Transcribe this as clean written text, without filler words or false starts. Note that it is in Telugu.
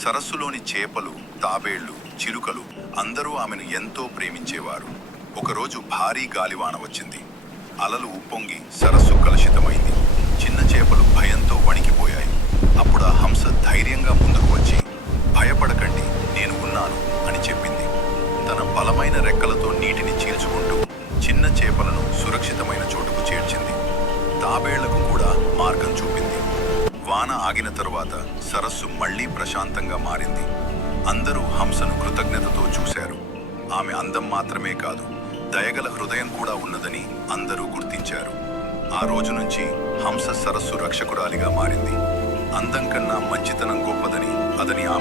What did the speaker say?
సరస్సులోని చేపలు, తాబేళ్లు, చిలుకలు అందరూ ఆమెను ఎంతో ప్రేమించేవారు. ఒకరోజు భారీ గాలివాన వచ్చింది. అలలు ఉప్పొంగి సరస్సు కలుషితమైంది. చిన్న చేపలు భయంతో వణికిపోయాయి. అప్పుడు ఆ హంస ధైర్యంగా ముందుకు వచ్చి, భయపడకండి, నేను ఉన్నాను అని చెప్పింది. తన బలమైన రెక్కలతో నీటిని చీల్చుకుంటూ చిన్న చేపలను సురక్షితమైన చోటుకు చేర్చింది. తాబేళ్లకు కూడా మార్గం చూపింది. వాన ఆగిన తరువాత సరస్సు మళ్లీ ప్రశాంతంగా మారింది. అందరూ హంసను కృతజ్ఞతతో చూశారు. ఆమె అందం మాత్రమే కాదు, దయగల హృదయం కూడా ఉన్నదని అందరూ గుర్తించారు. ఆ రోజు నుంచి హంస సరస్సు రక్షకురాలిగా మారింది. అందం కన్నా మంచితనం గొప్పదని అదని